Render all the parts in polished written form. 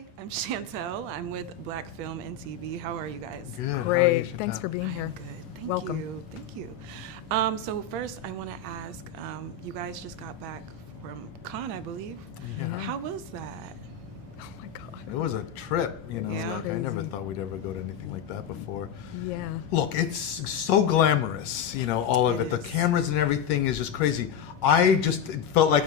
Hi, I'm Chantell. I'm with Black Film and TV. How are you guys? Good. Great. Thanks for being here. Good. Thank Welcome. you. Thank you. So first, I want to ask, you guys just got back from Cannes, I believe. Yeah. How was that? Oh my God. It was a trip, you know. Yeah. Like I never thought we'd ever go to anything like that before. Yeah. Look, it's so glamorous, you know, all of it. The is. cameras and everything is just crazy. I just felt like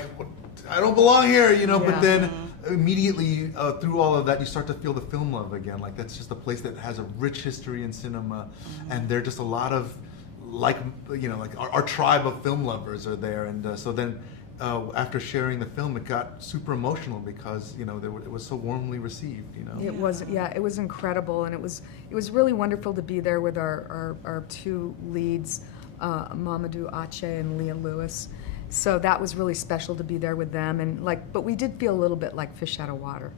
I don't belong here, you know. Yeah. But then immediately through all of that, you start to feel the film love again. Like that's just a place that has a rich history in cinema, and there are just a lot of like our tribe of film lovers are there, and so then. After sharing the film, it got super emotional because it was so warmly received. You know, It was incredible, and it was really wonderful to be there with our two leads, Mamoudou Athie and Leah Lewis. So that was really special to be there with them, and but we did feel a little bit like fish out of water.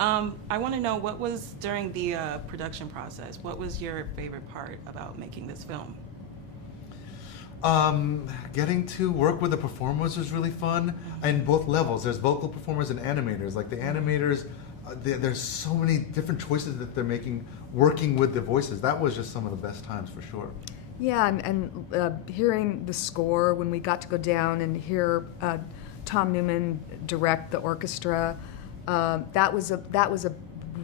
I want to know what was during the production process. What was your favorite part about making this film? Getting to work with the performers was really fun, and both levels. There's vocal performers and animators. Like the animators, there's so many different choices that they're making, working with the voices. That was just some of the best times for sure. Yeah, and hearing the score when we got to go down and hear Tom Newman direct the orchestra, that was a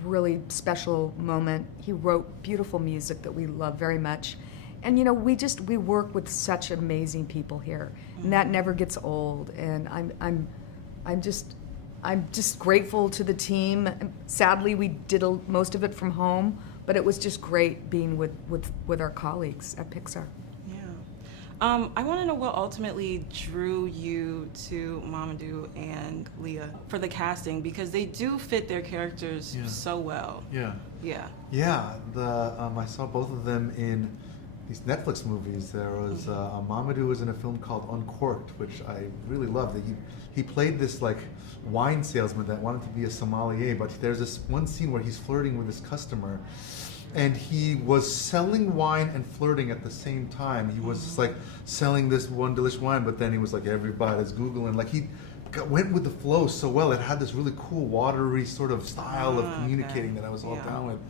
really special moment. He wrote beautiful music that we love very much. And we work with such amazing people here, and that never gets old. And I'm just grateful to the team. Sadly, we did most of it from home, but it was just great being with our colleagues at Pixar. Yeah. I want to know what ultimately drew you to Mamoudou and Leah for the casting, because they do fit their characters so well. Yeah. Yeah. Yeah. I saw both of them in these Netflix movies. There was Mamoudou was in a film called Uncorked, which I really loved. He played this like wine salesman that wanted to be a sommelier, but there's this one scene where he's flirting with his customer, and he was selling wine and flirting at the same time. He was just like selling this one delicious wine, but then he was like, everybody's Googling. Like he went with the flow so well. It had this really cool watery sort of style of communicating that I was all down with.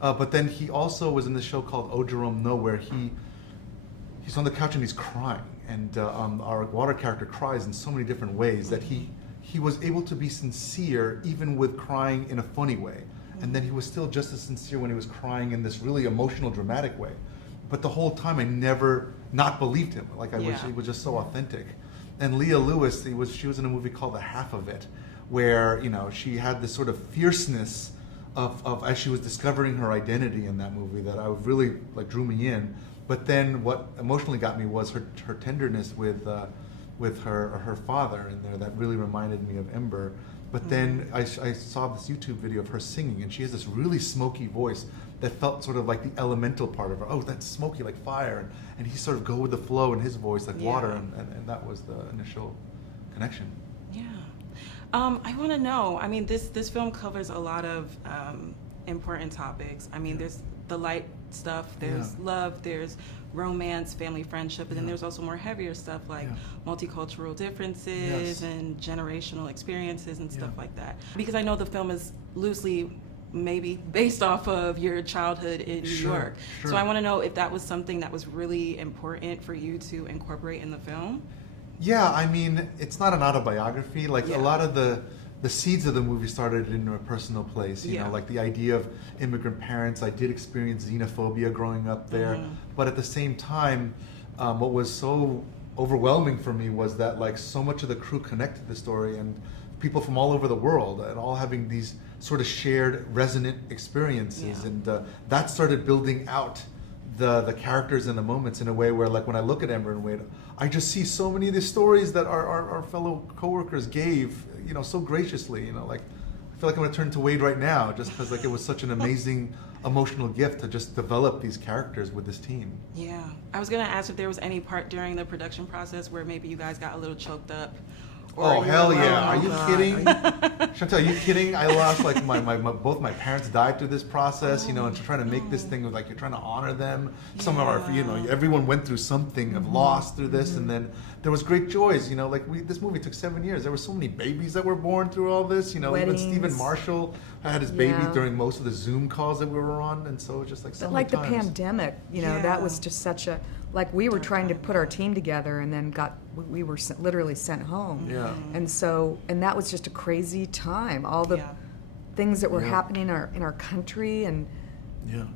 But then he also was in this show called Oh Jerome No, where he's on the couch and he's crying, and our water character cries in so many different ways that he was able to be sincere even with crying in a funny way, and then he was still just as sincere when he was crying in this really emotional, dramatic way. But the whole time I never not believed him. Like he was just so authentic. And Leah Lewis, she was in a movie called The Half of It, where she had this sort of fierceness of as she was discovering her identity in that movie that I would really drew me in. But then what emotionally got me was her tenderness with her father in there that really reminded me of Ember. But then I saw this YouTube video of her singing, and she has this really smoky voice that felt sort of like the elemental part of her. Oh, that's smoky like fire, and he sort of go with the flow in his voice like water, and that was the initial connection. I want to know, I mean, this film covers a lot of important topics. I mean, there's the light stuff, there's love, there's romance, family friendship, and then there's also more heavier stuff like multicultural differences and generational experiences and stuff like that. Because I know the film is loosely maybe based off of your childhood in New York. So I want to know if that was something that was really important for you to incorporate in the film. Yeah, I mean, it's not an autobiography. Like a lot of the seeds of the movie started in a personal place. You know, like the idea of immigrant parents. I did experience xenophobia growing up there, but at the same time, what was so overwhelming for me was that so much of the crew connected the story, and people from all over the world, and all having these sort of shared resonant experiences, and that started building out the characters and the moments in a way where, when I look at Ember and Wade, I just see so many of the stories that our fellow coworkers gave, so graciously. I feel like I'm going to turn to Wade right now, just because it was such an amazing emotional gift to just develop these characters with this team. Yeah, I was going to ask if there was any part during the production process where maybe you guys got a little choked up. Oh hell yeah! Are you kidding? Chantell, are you kidding? I lost like both my parents died through this process, you know, and trying to make this thing with like you're trying to honor them. Some of our, you know, everyone went through something of loss through this, and then there was great joys, you know, like this movie took 7 years. There were so many babies that were born through all this, you know. Weddings. Even Stephen Marshall had his baby during most of the Zoom calls that we were on, and so it was just like so many Like the times. pandemic, you know, that was just such a, like we were trying to put our team together and then we were literally sent home. Yeah. And so, and that was just a crazy time. All the things that were happening in our country, and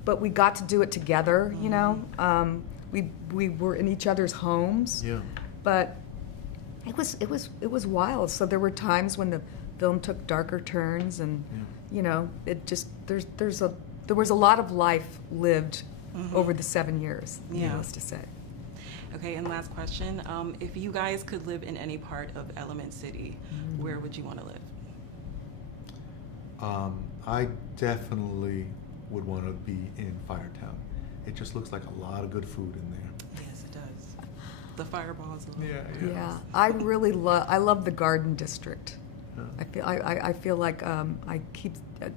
but we got to do it together, you know. We were in each other's homes. Yeah. But it was wild. So there were times when the film took darker turns, and you know, it just there was a lot of life lived over the 7 years, needless to say. Okay, and last question. If you guys could live in any part of Element City, where would you want to live? I definitely would want to be in Firetown. It just looks like a lot of good food in there. Yes, it does. The fireballs. Yeah, I really love the Garden District. I feel like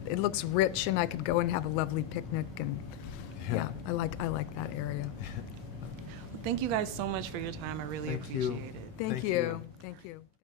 it looks rich, and I could go and have a lovely picnic, and I like that area. Thank you guys so much for your time. I really appreciate it. Thank you.